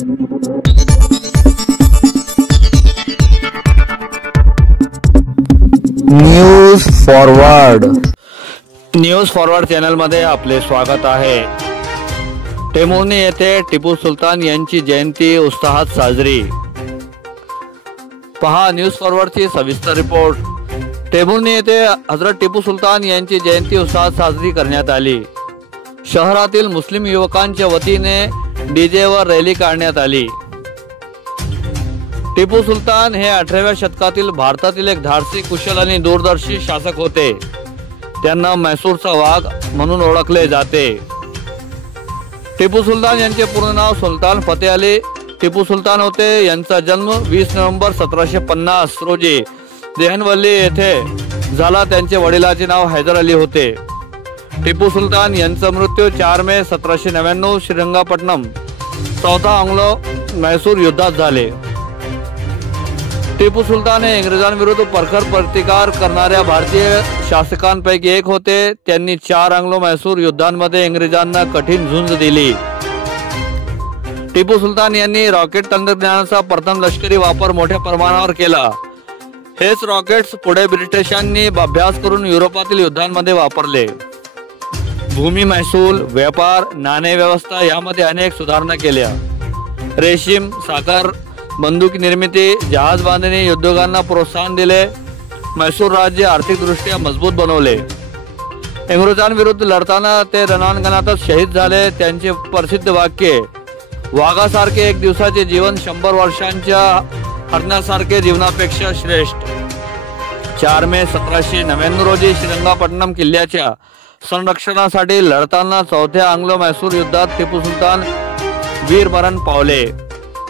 News forward channel मध्ये आपले स्वागत आहे। टेंभुर्णी येथे टिपू सुलतान यांची जयंती उत्साहात साजरी। पहा न्यूज फॉरवर्डची सविस्तर रिपोर्ट। टेंभुर्णी येथे हजरत टिपू सुलतान यांची जयंती उत्साहात साजरी करण्यात आली। शहरातील मुस्लिम युवकांच्या वतीने डीजे वर रॅली काढण्यात आली। टिपू सुलतान हे 18व्या शतकातील भारतातील एक धाडसी, कुशल आणि दूरदर्शी शासक होते। त्यांना म्हैसूरचा वाघ म्हणून ओळखले जाते। टिपू सुलतान यांचे पूर्ण नाव सुलतान फतेह अली टिपू सुलतान होते। यांचा जन्म 20 नोव्हेंबर 1750 रोजी देहनवल्ली येथे झाला। त्यांचे वडिलांचे नाव हैदर अली होते। टिपू सुलतान यांचा मृत्यू 4 मे 1799 श्रीरंगपट्टणम चौथा अँग्लो म्हैसूर युद्धात झाले। टिपू सुलतान हे इंग्रजांविरुद्ध प्रखर प्रतिकार करणाऱ्या भारतीय शासकांपैकी एक होते। त्यांनी 4 अँग्लो म्हैसूर युद्धांमध्ये इंग्रजांना कठीण झुंज दिली। टिपू सुलतान यांनी रॉकेट तंत्रज्ञानाचा प्रथम लष्करी वापर मोठ्या प्रमाणावर केला। हेच रॉकेट्स पुढे ब्रिटिशांनी अभ्यास करून युरोपातील युद्धांमध्ये वापरले। भूमी महसूल, व्यापार, नाणे व्यवस्था यामध्ये अनेक सुधारणा केल्या। रेशीम, साखर, बंदूक निर्मिती, जहाज बांधणी उद्योगांना प्रोत्साहन दिले। म्हैसूर राज्य आर्थिकदृष्ट्या मजबूत बनवले। इंग्रजांविरुद्ध लढताना ते रणांगणातच शहीद झाले। त्यांचे प्रसिद्ध वाक्य वाघासारखे एक दिवसाचे जीवन 100 वर्षांच्या हरणासारखे जीवनापेक्षा श्रेष्ठ। 4 मे 1799 रोजी श्रीरंगपट्टणम किल्ल्याच्या संरक्षणासाठी लढताना चौथ्या अँग्लो म्हैसूर युद्धात टिपू सुलतान वीरमरण पावले।